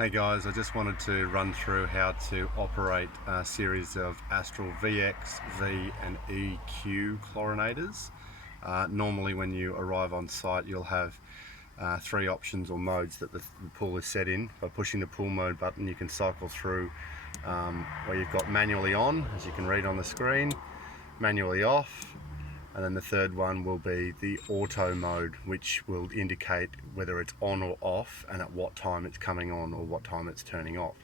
Hey guys, I just wanted to run through how to operate a series of Astral VX, V and EQ chlorinators. Normally when you arrive on site you'll have three options or modes that the pool is set in. By pushing the pool mode button you can cycle through where you've got manually on, as you can read on the screen, manually off, and then the third one will be the auto mode, which will indicate whether it's on or off and at what time it's coming on or what time it's turning off.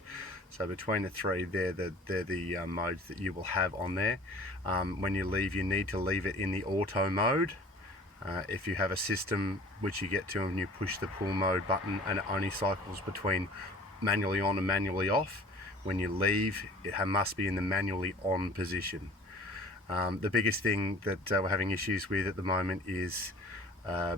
So between the three, they're the modes that you will have on there. When you leave, you need to leave it in the auto mode. If you have a system which you get to and you push the pool mode button and it only cycles between manually on and manually off, when you leave it must be in the manually on position. The biggest thing that we're having issues with at the moment is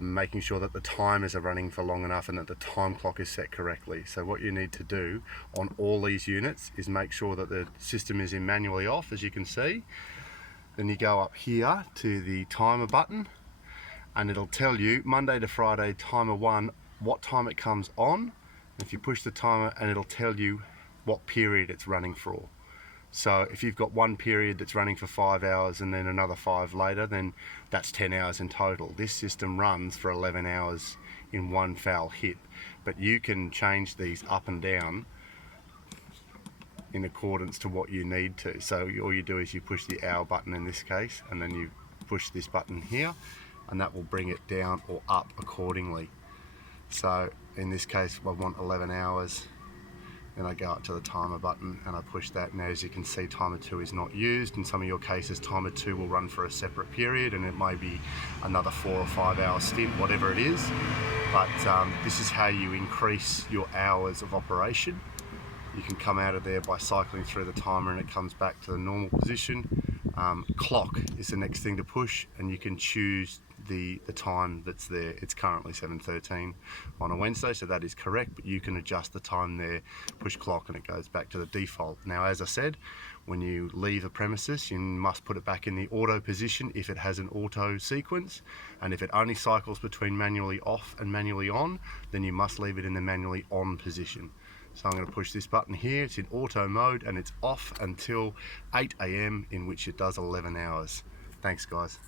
making sure that the timers are running for long enough and that the time clock is set correctly. So what you need to do on all these units is make sure that the system is in manually off, as you can see. Then you go up here to the timer button and it'll tell you Monday to Friday, timer 1, what time it comes on. If you push the timer, and it'll tell you what period it's running for. So if you've got one period that's running for 5 hours and then another 5 later, then that's 10 hours in total. This system runs for 11 hours in one foul hit, but you can change these up and down in accordance to what you need to. So all you do is you push the hour button in this case, and then you push this button here, and that will bring it down or up accordingly. So in this case I want 11 hours. Then I go up to the timer button and I push that, and as you can see timer 2 is not used. In some of your cases timer 2 will run for a separate period and it may be another 4 or 5 hour stint, whatever it is. But this is how you increase your hours of operation. You can come out of there by cycling through the timer and it comes back to the normal position. Clock is the next thing to push, and you can choose the time that's there. It's currently 7:13 on a Wednesday, so that is correct, but you can adjust the time there, push clock, and it goes back to the default. Now, as I said, when you leave the premises you must put it back in the auto position if it has an auto sequence, and if it only cycles between manually off and manually on, then you must leave it in the manually on position. So I'm going to push this button here, it's in auto mode and it's off until 8 AM, in which it does 11 hours. Thanks guys.